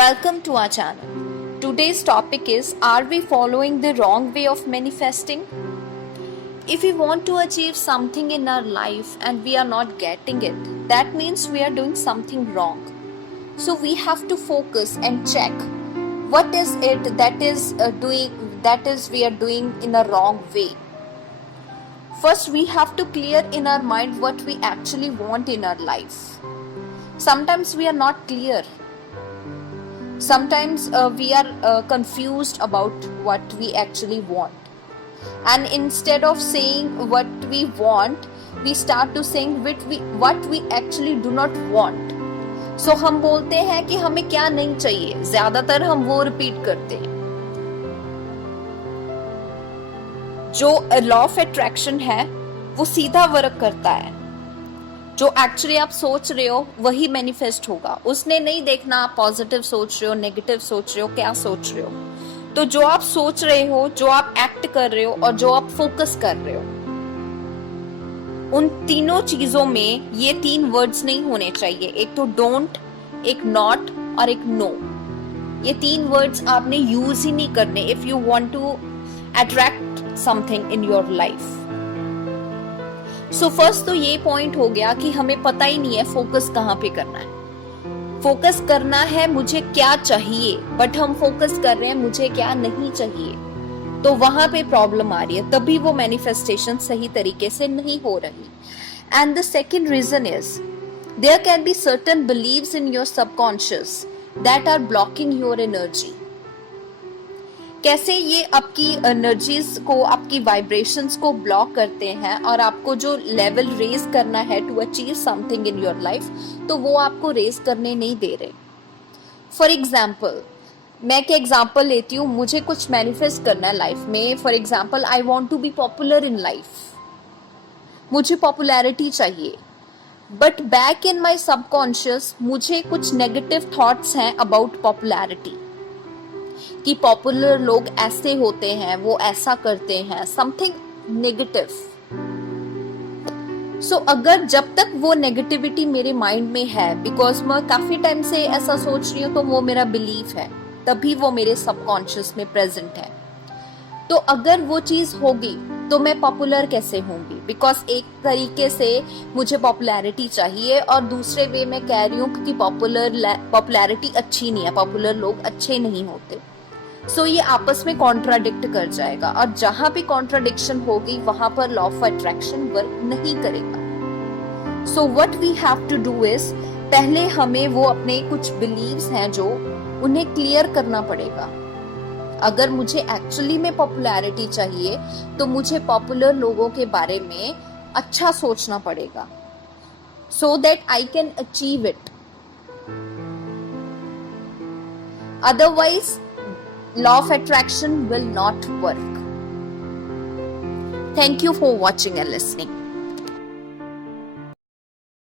Welcome to our channel. Today's topic is, are we following the wrong way of manifesting? If we want to achieve something in our life and we are not getting it, that means we are doing something wrong. So we have to focus and check what is it that is we are doing in a wrong way. First, we have to clear in our mind what we actually want in our life. Sometimes we are not clear. Sometimes we are confused about what we actually want. And instead of saying what we want, we start to saying what we actually do not want. So हम बोलते हैं कि हमें क्या नहीं चाहिए, ज्यादातर हम वो रिपीट करते हैं. जो लॉ ऑफ अट्रैक्शन है वो सीधा वर्क करता है. जो एक्चुअली आप सोच रहे हो वही मैनिफेस्ट होगा. उसने नहीं देखना आप पॉजिटिव सोच रहे हो, नेगेटिव सोच रहे हो, क्या सोच रहे हो. तो जो आप सोच रहे हो, जो आप एक्ट कर रहे हो और जो आप फोकस कर रहे हो, उन तीनों चीजों में ये तीन वर्ड्स नहीं होने चाहिए. एक तो डोंट, एक नॉट और एक नो. ये तीन वर्ड्स आपने यूज ही नहीं करने if you want to attract something in your life. So first तो ये पॉइंट हो गया कि हमें पता ही नहीं है फोकस कहाँ पे करना है. फोकस करना है मुझे क्या चाहिए, बट हम फोकस कर रहे हैं मुझे क्या नहीं चाहिए. तो वहां पे प्रॉब्लम आ रही है, तभी वो मैनिफेस्टेशन सही तरीके से नहीं हो रही. And the second reason is there can be certain beliefs in your subconscious that are blocking your energy. कैसे ये आपकी एनर्जीज को, आपकी वाइब्रेशंस को ब्लॉक करते हैं और आपको जो लेवल रेज करना है to achieve something in your life, तो वो आपको रेज करने नहीं दे रहे. फॉर एग्जाम्पल, मैं एक एग्जाम्पल लेती हूँ. मुझे कुछ मैनिफेस्ट करना है लाइफ में. For example, I want to be popular in life. मुझे पॉपुलैरिटी चाहिए, but back in my subconscious मुझे कुछ नेगेटिव थॉट्स हैं अबाउट पॉपुलैरिटी, कि पॉपुलर लोग ऐसे होते हैं, वो ऐसा करते हैं, समथिंग नेगेटिव. सो अगर जब तक वो नेगेटिविटी मेरे माइंड में है, बिकॉज मैं काफी टाइम से ऐसा सोच रही हूँ, तो वो मेरा बिलीफ है, तभी वो मेरे सबकॉन्शियस में प्रेजेंट है. तो अगर वो चीज होगी तो मैं पॉपुलर कैसे होंगी, बिकॉज एक तरीके से मुझे पॉपुलैरिटी चाहिए और दूसरे वे में कह रही हूँ कि पॉपुलैरिटी अच्छी नहीं है, पॉपुलर लोग अच्छे नहीं होते. सो ये आपस में कॉन्ट्राडिक्ट कर जाएगा, और जहां भी कॉन्ट्राडिक्शन होगी वहां पर लॉ ऑफ अट्रैक्शन वर्क नहीं करेगा. So what we have to do is, पहले हमें वो अपने कुछ बिलीव्स हैं जो उन्हें क्लियर करना पड़ेगा. अगर मुझे एक्चुअली में पॉपुलैरिटी चाहिए तो मुझे पॉपुलर लोगों के बारे में अच्छा सोचना पड़ेगा, so that I can achieve it. Otherwise, law of attraction will not work. Thank you for watching and listening.